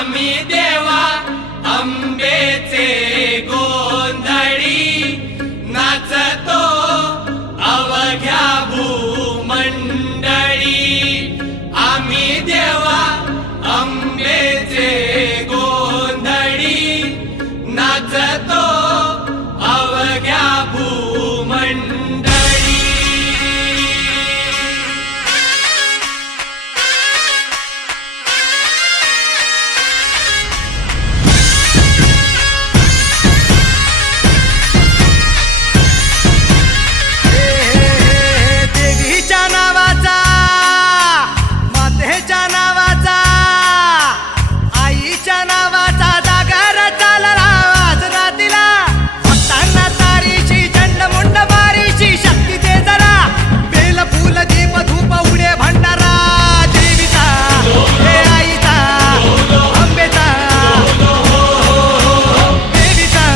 आम्ही देवा अंबेचे गोंधळी नाचतो अवघ्या भूमंडळी। आम्ही देवा अंबेचे गोंधळी नाचतो अवघ्या भूमंडळी। देवीच्या नावाचा, मातेच्या नावाचा, आईच्या नावाचा जागर चालला आज रातीला। भक्तांना तारीशी चंडमुंड मारीशी शक्ती दे जरा, बेल फूल दीप धूप उडे भंडारा। देवीचा हे आईचा अंबेचा, देवीचा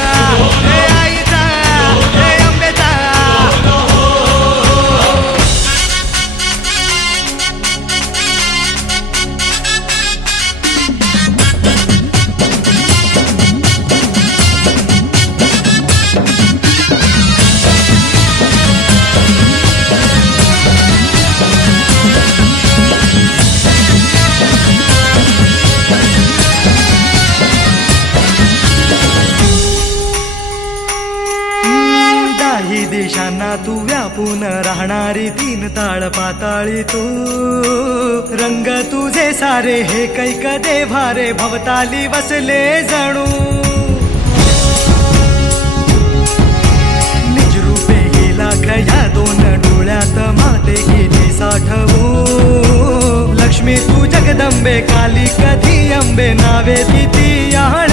हे आईचा हे अंबेचा। दाही दिशांना तू व्यापून राहणारी तीन ताळ पाताळी तू। रंग तुझे सारे हे कैक देभारे भवताली बसले जणू। निजरूपे ही लाख या दोन डोळ्यात माते गेली साठवू। लक्ष्मी तू जगदंबे काली कधी अंबे नावे किती आण